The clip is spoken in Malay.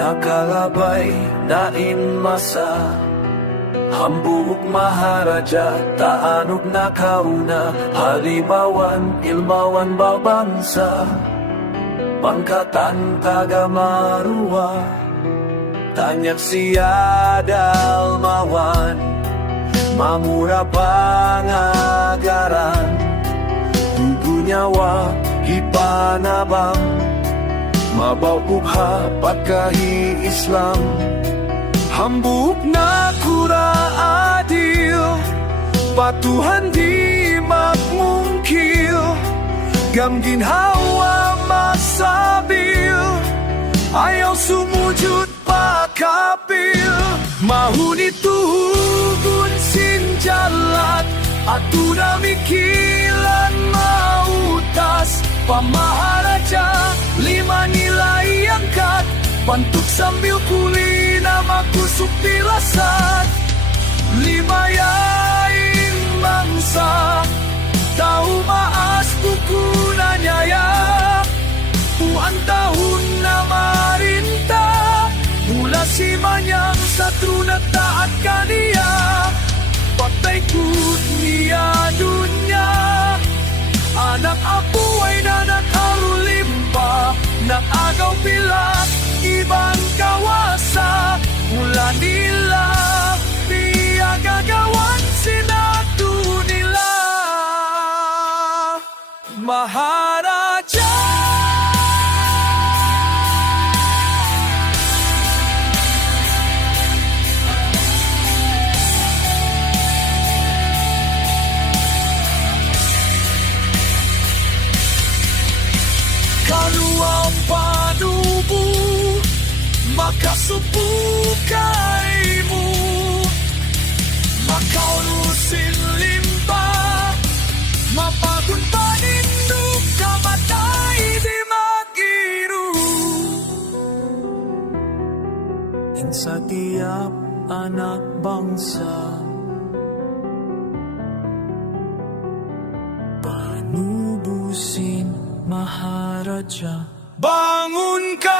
nakalabay nain masa. Hambuok maharaja, taanog na kauna, halimawan, ilmawan babansa, pangkatan tagamaruwa, tanyak siya dalmawan, mamura pangagaran, dugunyawa ipanabang, mabawubha pagkahi Islam. Hambuk na kura adil, patuhan di magmungkil, gamginhawa masabil, ayaw sumujud pakapil. Mahunit tuhugun sinjalat, atuna mikilan mautas, pamaharaja lima nilai angkat, pantuk sambil kuli namaku supilasat. Lima yaing mangsa, tahu maas buku nanyaya, puan tahun namarinta, mula si manyang satru na taat kania, patay niya dunya, anak apu ay nanak harulimpa, nakagaw pilak, ibang kawasa, mula nila, niya gagawan sinatu nila. Maharaja, kaluang panubu, makasupukaimu, makaurusin limba, mapagod panindog, kamatay di magiru. In sa tiap anak bangsa, panubusin Maharaja, bangun ka!